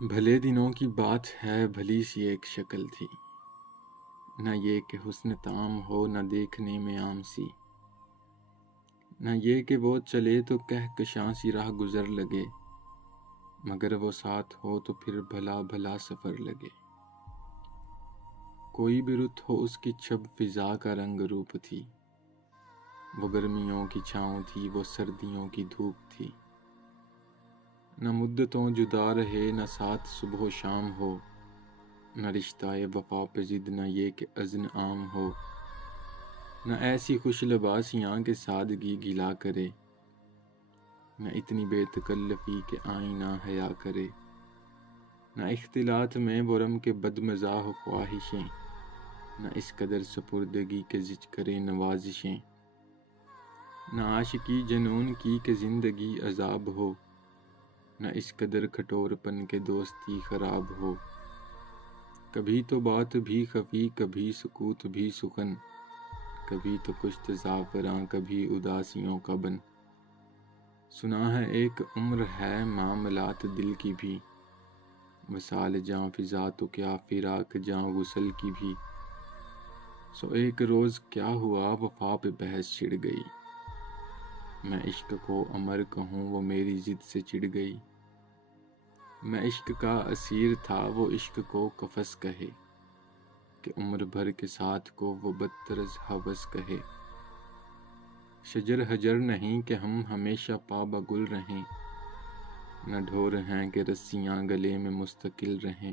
بھلے دنوں کی بات ہے، بھلی سی ایک شکل تھی، نہ یہ کہ حسن طعام ہو، نہ دیکھنے میں عام سی، نہ یہ کہ وہ چلے تو کہکشاں سی راہ گزر لگے، مگر وہ ساتھ ہو تو پھر بھلا بھلا سفر لگے۔ کوئی بھی رت ہو اس کی چھب فضا کا رنگ روپ تھی، وہ گرمیوں کی چھاؤں تھی، وہ سردیوں کی دھوپ تھی۔ نہ مدتوں جدا رہے، نہ ساتھ صبح و شام ہو، نہ رشتہ وفا پہ ضد، نہ یہ کہ اذن عام ہو، نہ ایسی خوش لباسیاں کہ سادگی گلا کرے، نہ اتنی بے تکلفی کہ آئینہ حیا کرے، نہ اختلاط میں برم کے بد مزاح خواہشیں، نہ اس قدر سپردگی کے زچ کرے نوازشیں، نہ عاشقی جنون کی کہ زندگی عذاب ہو، نہ اس قدر کھٹور پن کے دوستی خراب ہو۔ کبھی تو بات بھی خفی، کبھی سکوت بھی سخن، کبھی تو کشت زعفراں، کبھی اداسیوں کا بن۔ سنا ہے ایک عمر ہے معاملات دل کی بھی، وصال جاں فضا تو کیا فراق جاں وصل کی بھی۔ سو ایک روز کیا ہوا، وفا پہ بحث چھڑ گئی، میں عشق کو امر کہوں وہ میری ضد سے چڑ گئی۔ میں عشق کا اسیر تھا، وہ عشق کو قفس کہے، کہ عمر بھر کے ساتھ کو وہ بدطرز ہوس کہے۔ شجر حجر نہیں کہ ہم ہمیشہ پابہ گل رہیں، نہ ڈھور ہیں کہ رسیاں گلے میں مستقل رہیں۔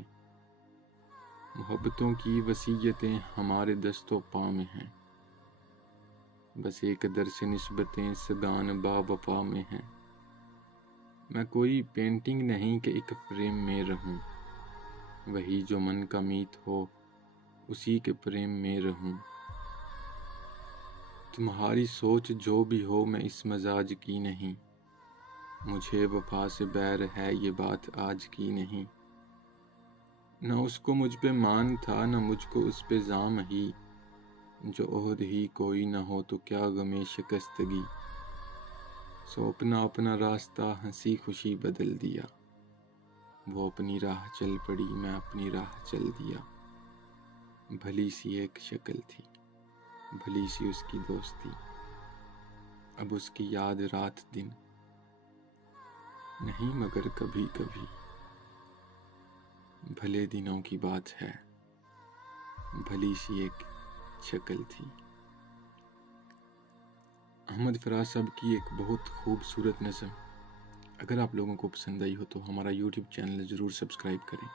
محبتوں کی وصیتیں ہمارے دست و پا میں ہیں، بس ایک درس نسبتیں سگان با وفا میں ہیں۔ میں کوئی پینٹنگ نہیں کہ ایک فریم میں رہوں، وہی جو من کا میت ہو اسی کے پریم میں رہوں۔ تمہاری سوچ جو بھی ہو، میں اس مزاج کی نہیں، مجھے وفا سے بیر ہے یہ بات آج کی نہیں۔ نہ اس کو مجھ پہ مان تھا، نہ مجھ کو اس پہ زام ہی، جو عہد ہی کوئی نہ ہو تو کیا غم شکستگی۔ سو اپنا اپنا راستہ ہنسی خوشی بدل دیا، وہ اپنی راہ چل پڑی، میں اپنی راہ چل دیا۔ بھلی سی ایک شکل تھی، بھلی سی اس کی دوستی، اب اس کی یاد رات دن نہیں، مگر کبھی کبھی۔ بھلے دنوں کی بات ہے، بھلی سی ایک شکل تھی۔ احمد فراز صاحب کی ایک بہت خوبصورت نظم، اگر آپ لوگوں کو پسند آئی ہو تو ہمارا یوٹیوب چینل ضرور سبسکرائب کریں۔